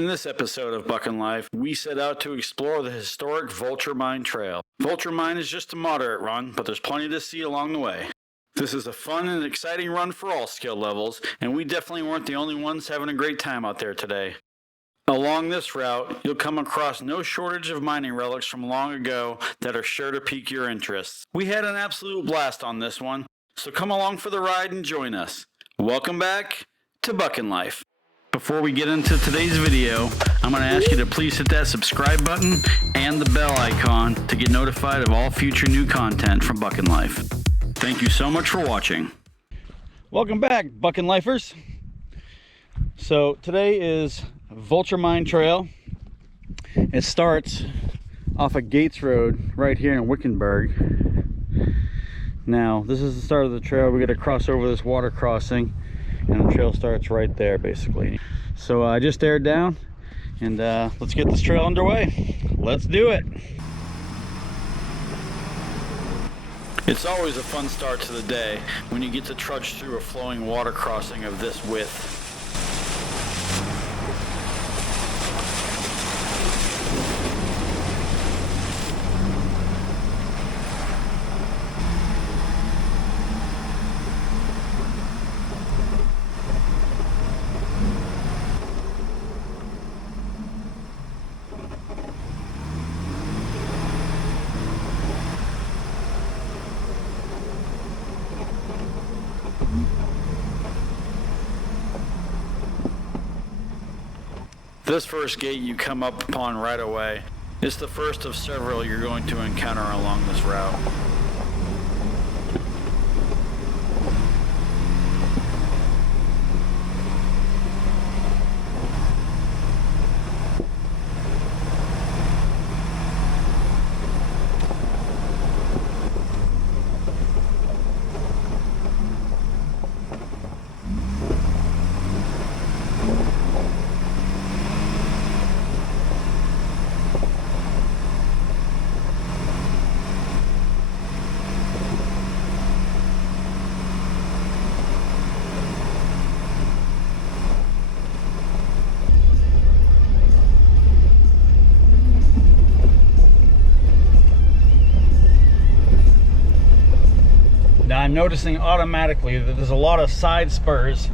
In this episode of Bucking Life, we set out to explore the historic Vulture Mine Trail. Vulture Mine is just a moderate run, but there's plenty to see along the way. This is a fun and exciting run for all skill levels, and we definitely weren't the only ones having a great time out there today. Along this route, you'll come across no shortage of mining relics from long ago that are sure to pique your interest. We had an absolute blast on this one, so come along for the ride and join us. Welcome back to Bucking Life. Before we get into today's video, I'm going to ask you to please hit that subscribe button and the bell icon to get notified of all future new content from Bucking Life. Thank you so much for watching. Welcome back, Bucking Lifers. So today is Vulture Mine Trail. It starts off of Gates Road right here in Wickenburg. Now, this is the start of the trail. We got to cross over this water crossing, and the trail starts right there basically. So I just aired down, and let's get this trail underway. Let's do it. It's always a fun start to the day when you get to trudge through a flowing water crossing of this width. This first gate you come up upon right away. It's the first of several you're going to encounter along this route. I'm noticing automatically that there's a lot of side spurs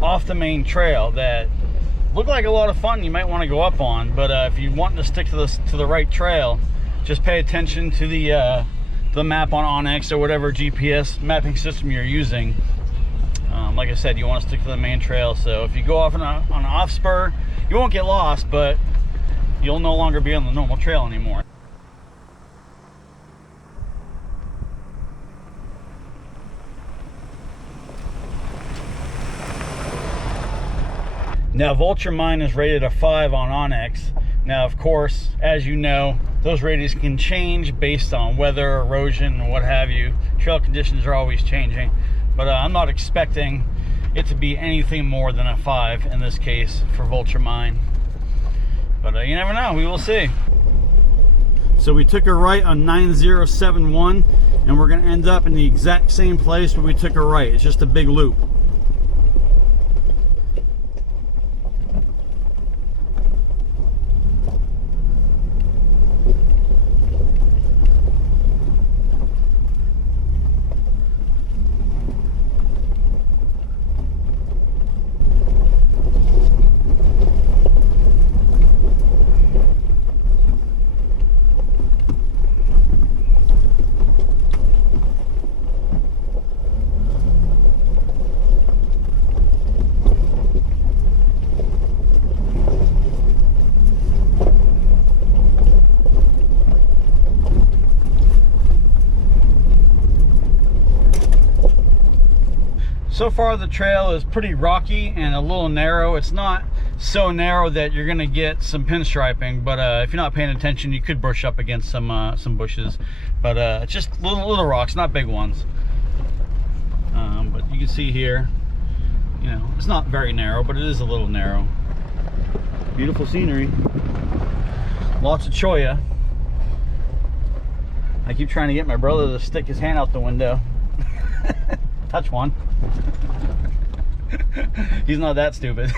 off the main trail that look like a lot of fun you might want to go up on, but if you want to stick to the right trail, just pay attention to the map on Onyx or whatever GPS mapping system you're using. Like I said, you want to stick to the main trail, so if you go off on an off spur, you won't get lost, but you'll no longer be on the normal trail anymore. Now, Vulture Mine is rated a 5 on Onyx. Now, of course, as you know, those ratings can change based on weather, erosion, and what have you. Trail conditions are always changing, but I'm not expecting it to be anything more than a 5 in this case for Vulture Mine. But you never know, we will see. So we took a right on 9071, and we're gonna end up in the exact same place where we took a right. It's just a big loop. So far the trail is pretty rocky and a little narrow. It's not so narrow that you're gonna get some pinstriping, but if you're not paying attention, you could brush up against some bushes. But it's just little rocks, not big ones. But you can see here, you know, it's not very narrow, but it is a little narrow. Beautiful scenery. Lots of cholla. I keep trying to get my brother to stick his hand out the window. Touch one. He's not that stupid.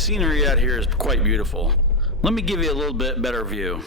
scenery out here is quite beautiful. Let me give you a little bit better view.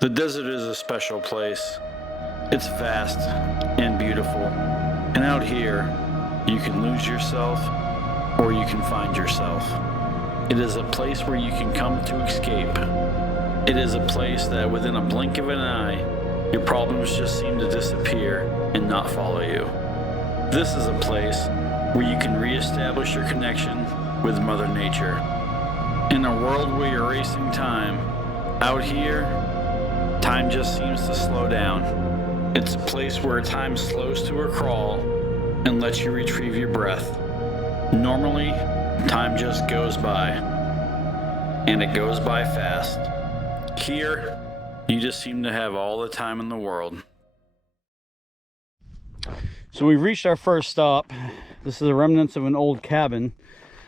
The desert is a special place. It's vast and beautiful. And out here, you can lose yourself or you can find yourself. It is a place where you can come to escape. It is a place that within a blink of an eye, your problems just seem to disappear and not follow you. This is a place where you can reestablish your connection with Mother Nature. In a world where you're racing time, out here, time just seems to slow down. It's a place where time slows to a crawl and lets you retrieve your breath. Normally, time just goes by, and it goes by fast. Here, you just seem to have all the time in the world. So we've reached our first stop. This is the remnants of an old cabin.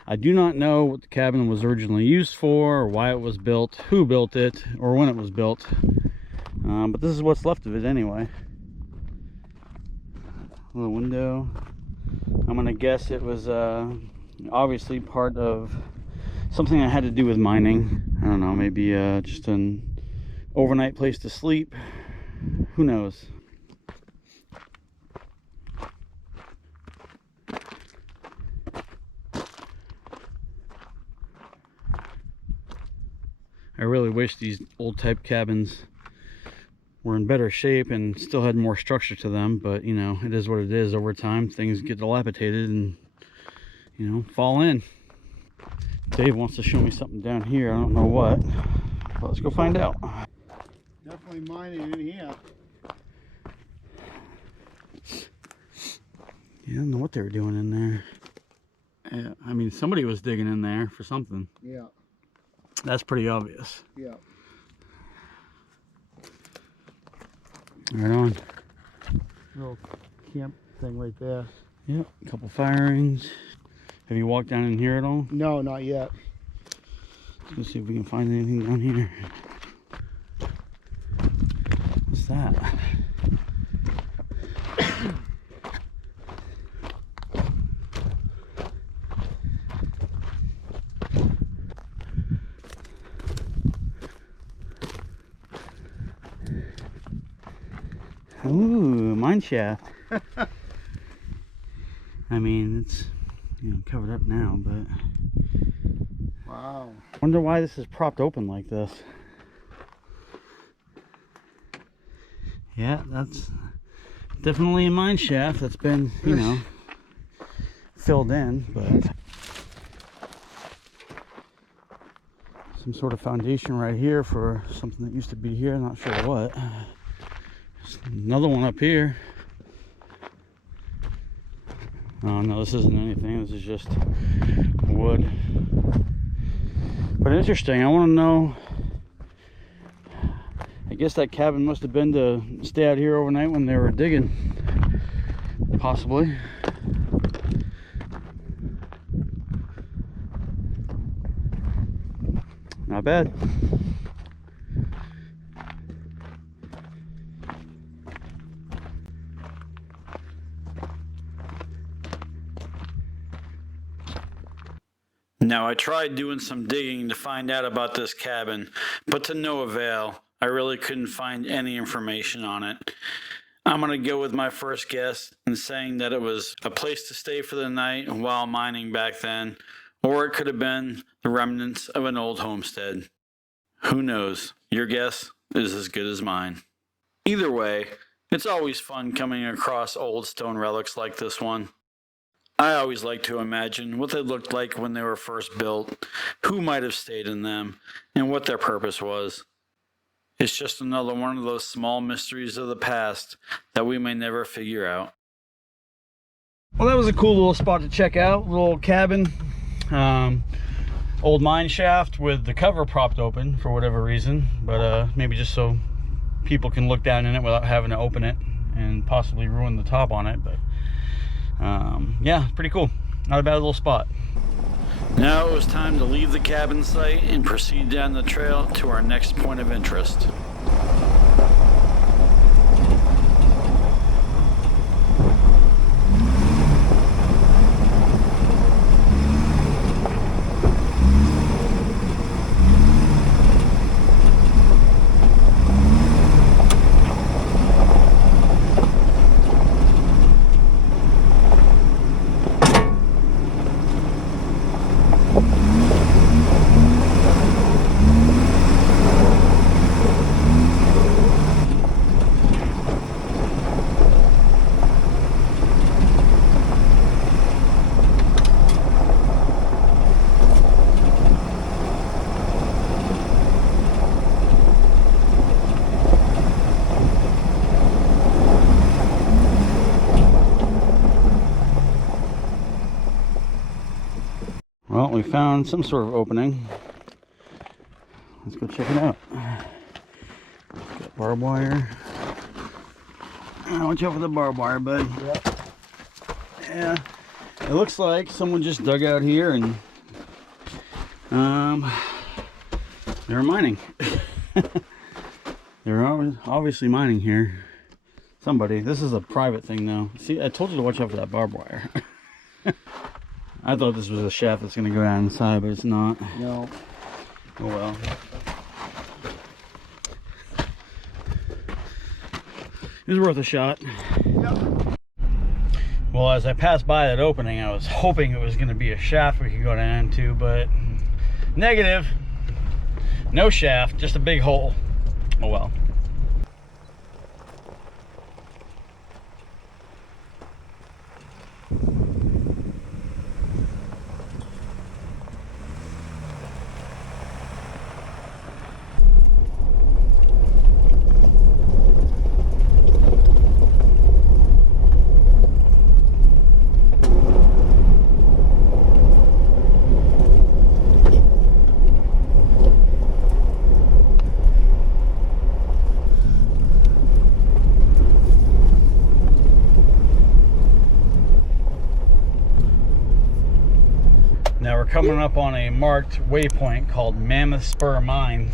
I do not know what the cabin was originally used for, or why it was built, who built it, or when it was built. But this is what's left of it anyway. A little window. I'm gonna guess it was obviously part of something that had to do with mining. I don't know, maybe just an overnight place to sleep. Who knows? I really wish these old type cabins were in better shape and still had more structure to them, but you know, it is what it is. Over time things get dilapidated and, you know, fall in. Dave wants to show me something down here. I don't know what, but let's go find out. Definitely mining in here. Yeah, I don't know what they were doing in there. Yeah, I mean, somebody was digging in there for something. Yeah. That's pretty obvious. Yeah. Right on. Little camp thing right there. Yep, a couple firings. Have you walked down in here at all? No, not yet. Let's see if we can find anything down here. What's that? Ooh, mine shaft. I mean, it's, you know, covered up now, but Wow. wonder why this is propped open like this. Yeah, that's definitely a mine shaft that's been, you know, filled in, but some sort of foundation right here for something that used to be here, not sure what. Just another one up here. Oh no, this isn't anything, this is just wood. But interesting, I want to know, I guess that cabin must have been to stay out here overnight when they were digging, possibly. Not bad. Now, I tried doing some digging to find out about this cabin, but to no avail. I really couldn't find any information on it. I'm going to go with my first guess in saying that it was a place to stay for the night while mining back then, or it could have been the remnants of an old homestead. Who knows? Your guess is as good as mine. Either way, it's always fun coming across old stone relics like this one. I always like to imagine what they looked like when they were first built, who might have stayed in them, and what their purpose was. It's just another one of those small mysteries of the past that we may never figure out. Well, that was a cool little spot to check out, little cabin. Old mine shaft with the cover propped open for whatever reason, but maybe just so people can look down in it without having to open it and possibly ruin the top on it. But yeah, pretty cool. Not a bad little spot. Now it was time to leave the cabin site and proceed down the trail to our next point of interest. Well, we found some sort of opening. Let's go check it out. Got barbed wire. Watch out for the barbed wire, bud. Yep. Yeah, it looks like someone just dug out here and they were mining. They're obviously mining here. Somebody. This is a private thing though. See, I told you to watch out for that barbed wire. I thought this was a shaft that's going to go down inside, but it's not. No. Oh well. It was worth a shot. Yep. Well, as I passed by that opening, I was hoping it was going to be a shaft we could go down into, but negative. No shaft, just a big hole. Oh well. Now we're coming up on a marked waypoint called Mammoth Spur Mine.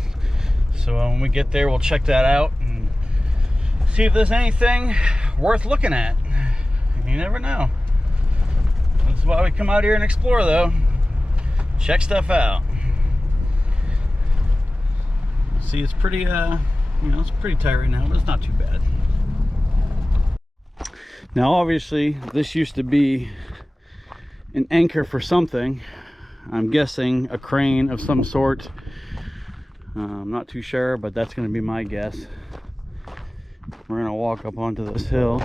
So when we get there, we'll check that out and see if there's anything worth looking at. You never know. That's why we come out here and explore, though. Check stuff out. See, it's pretty, you know, it's pretty tight right now, but it's not too bad. Now obviously this used to be an anchor for something. I'm guessing a crane of some sort. I'm not too sure, but that's going to be my guess. We're going to walk up onto this hill.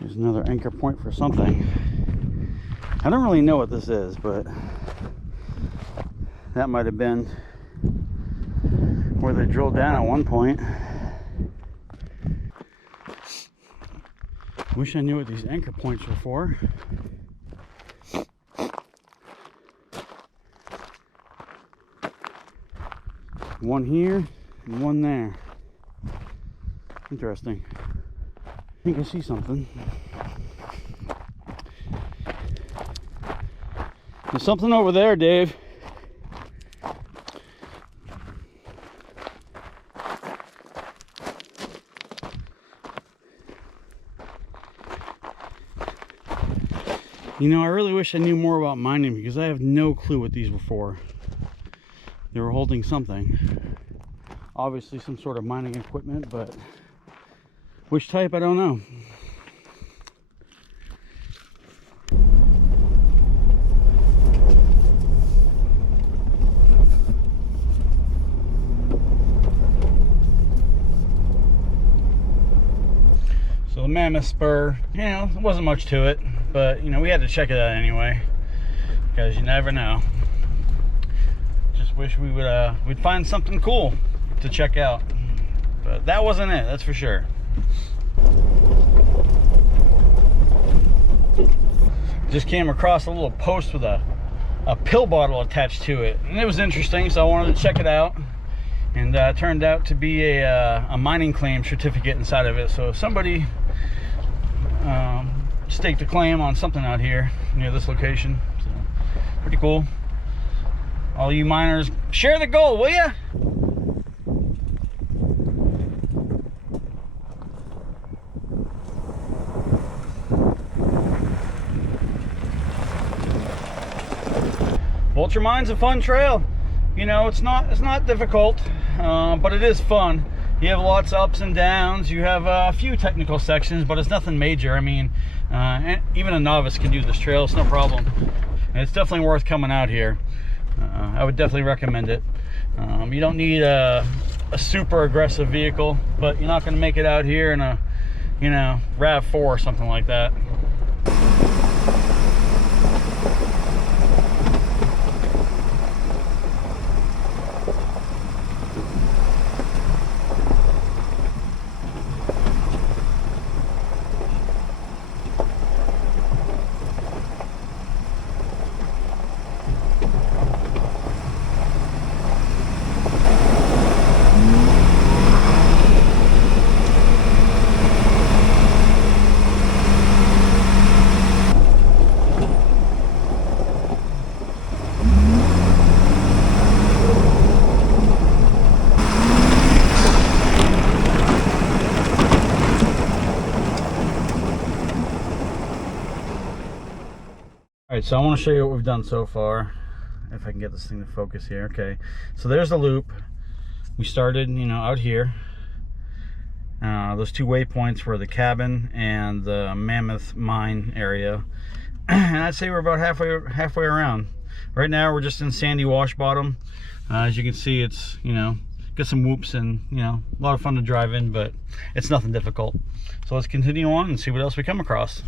There's another anchor point for something. I don't really know what this is, but that might have been where they drilled down at one point. Wish I knew what these anchor points were for. One here and one there. Interesting. I think I see something. There's something over there, Dave. You know, I really wish I knew more about mining because I have no clue what these were for. They were holding something. Obviously some sort of mining equipment, but which type, I don't know. So the Mammoth Spur, you know, there wasn't much to it, but you know, we had to check it out anyway, because you never know. Just wish we would we'd find something cool to check out, but that wasn't it, that's for sure. Just came across a little post with a pill bottle attached to it, and it was interesting, so I wanted to check it out. And it turned out to be a mining claim certificate inside of it. So if somebody staked a claim on something out here near this location, so pretty cool. All you miners, share the gold, will ya? Vulture Mine's a fun trail. You know, it's not difficult, but it is fun. You have lots of ups and downs. You have a few technical sections, but it's nothing major. I mean, even a novice can do this trail. It's no problem. And it's definitely worth coming out here. I would definitely recommend it. You don't need a super aggressive vehicle, but you're not going to make it out here in a, you know, RAV4 or something like that. Alright, so I want to show you what we've done so far. If I can get this thing to focus here. Okay, so there's the loop. We started, you know, out here. Those two waypoints were the cabin and the Mammoth Mine area. And I'd say we're about halfway around. Right now we're just in sandy wash bottom. As you can see, it's, you know, got some whoops and, you know, a lot of fun to drive in, but it's nothing difficult. So let's continue on and see what else we come across.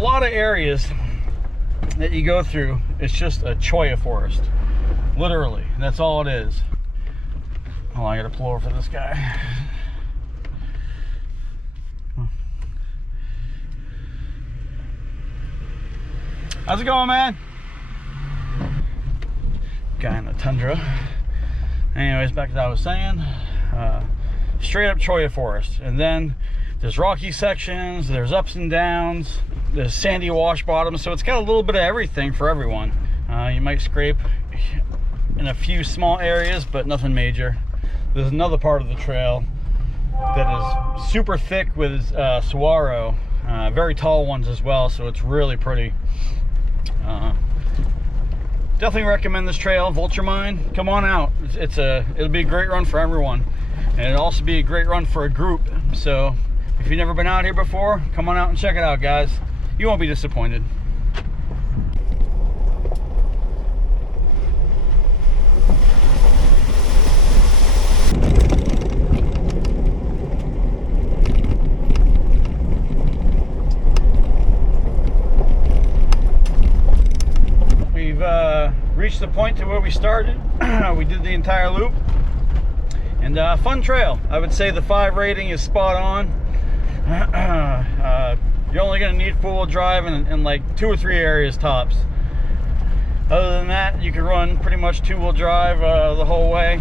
lot of areas that you go through, it's just a cholla forest, literally. That's all it is. Oh, I gotta pull over for this guy. How's it going, man? Guy in the tundra. Anyways, back to what I was saying. Straight up cholla forest, and then there's rocky sections, there's ups and downs, there's sandy wash bottoms, so it's got a little bit of everything for everyone. You might scrape in a few small areas, but nothing major. There's another part of the trail that is super thick with saguaro, very tall ones as well, so it's really pretty. Definitely recommend this trail, Vulture Mine. Come on out. It'll be a great run for everyone, and it'll also be a great run for a group. So if you've never been out here before, come on out and check it out, guys. You won't be disappointed. We've reached the point to where we started. We did the entire loop, and fun trail. I would say the 5 rating is spot on. You're only going to need 4-wheel drive in like 2 or 3 areas tops. Other than that, you can run pretty much 2-wheel drive the whole way,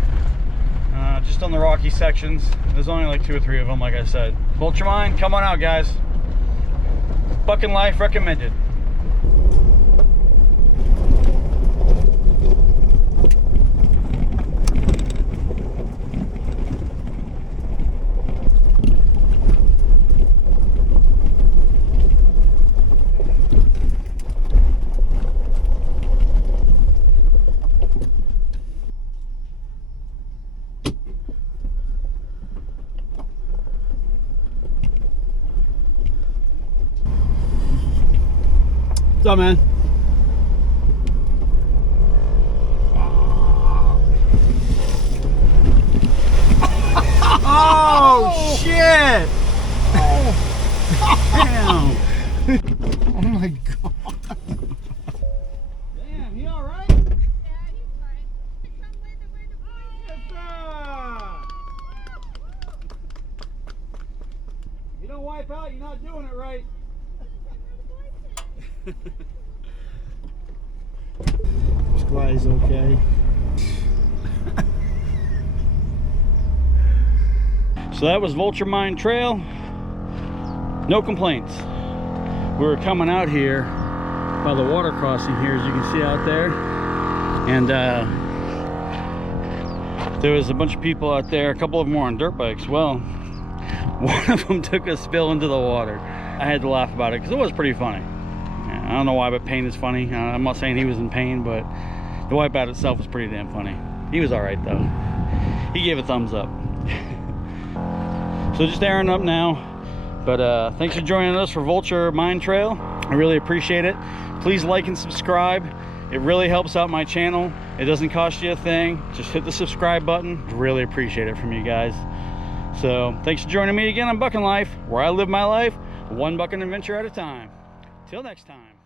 just on the rocky sections. There's only like 2 or 3 of them, like I said. Vulture Mine, come on out, guys. Bucking life recommended. What's up, man? Oh, shit! Oh, damn! Oh my god! Damn, he all right? Yeah, he's fine. Come with the boys. If you don't wipe out, you're not doing it right. Just glad he's okay. So that was Vulture Mine Trail. No complaints. We were coming out here by the water crossing here, as you can see out there, and there was a bunch of people out there. A couple of them were on dirt bikes. Well, one of them took a spill into the water. I had to laugh about it because it was pretty funny. I don't know why, but pain is funny. I'm not saying he was in pain, but the wipeout itself was pretty damn funny. He was all right though. He gave a thumbs up. So just airing up now. But thanks for joining us for Vulture Mine Trail. I really appreciate it. Please like and subscribe. It really helps out my channel. It doesn't cost you a thing. Just hit the subscribe button. Really appreciate it from you guys. So thanks for joining me again on Bucking Life, where I live my life one bucking adventure at a time. Till next time.